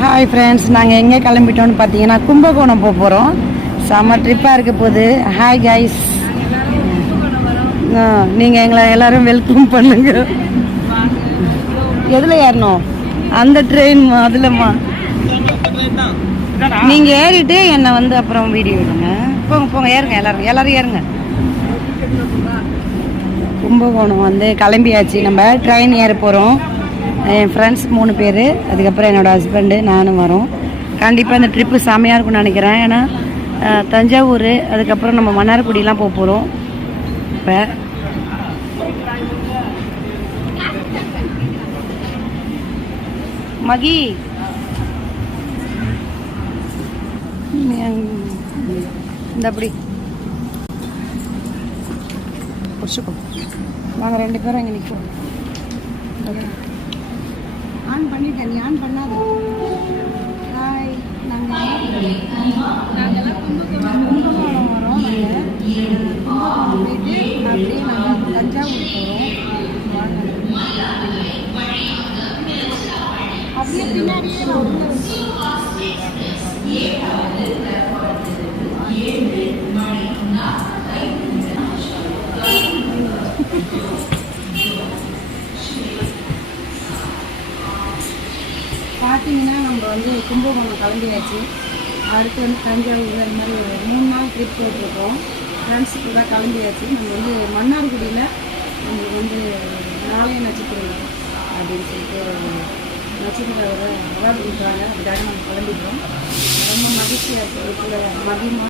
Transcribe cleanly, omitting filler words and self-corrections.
Hi friends, நாங்கள் எங்கே கிளம்பிட்டோம்னு பார்த்தீங்கன்னா கும்பகோணம் போக போகிறோம். செம்ம ட்ரிப்பாக இருக்க போகுது. ஹாய் கைஸ், நீங்கள் எங்களை எல்லோரும் வெல்கம் பண்ணுங்க. எதில் ஏறணும்? அந்த ட்ரெயின் அதில்மா நீங்கள் ஏறிட்டு என்னை வந்து அப்புறம் வீடியோ எடுங்க. போங்க போங்க, ஏறுங்க, எல்லோரும் ஏறுங்க. கும்பகோணம் வந்து கிளம்பியாச்சு. நம்ம ட்ரெயின் ஏற போகிறோம். என் ஃப்ரெண்ட்ஸ் 3 பேர், அதுக்கப்புறம் என்னோடய ஹஸ்பண்டு, நானும் வரோம். கண்டிப்பாக இந்த ட்ரிப்பு செம்மையாக இருக்கும்னு நினைக்கிறேன். ஏன்னா தஞ்சாவூர், அதுக்கப்புறம் நம்ம மன்னார்குடிலாம் போக போகிறோம். இப்போ மகி இந்த அப்படி பிடிச்சிக்கோ. நாங்கள் 2 பேரும் இங்கே நிற்போம். ஆன் பண்ணிட்டேன், நீ ஆன் பண்ணாத. ஹாய், நாங்கள்லாம் கும்பகோணம் வரோம். நாங்கள் கும்பகோணம் போயிட்டு அப்படியே நாங்கள் தஞ்சாவூர் போகிறோம். அப்படியே பின்னாடியே பார்த்தீங்கன்னா நம்ம வந்து கும்பகோணம் கிளம்பியாச்சு. அடுத்து வந்து தஞ்சாவூர், அந்த மாதிரி ஒரு 3 நாள் ட்ரிப் போட்டிருக்கோம். ஃப்ரெண்ட்ஸு கூட கிளம்பியாச்சு. நம்ம வந்து மன்னார்குடியில் நம்மளுக்கு வந்து நாளைய நட்சத்திரம் அப்படின்னு சொல்லிட்டு நட்சத்திர அவார்டு கொடுக்குறாங்க. அதுக்காக நம்ம கிளம்பிக்கிறோம். ரொம்ப மகிழ்ச்சியாக இருக்குது. மதியமாக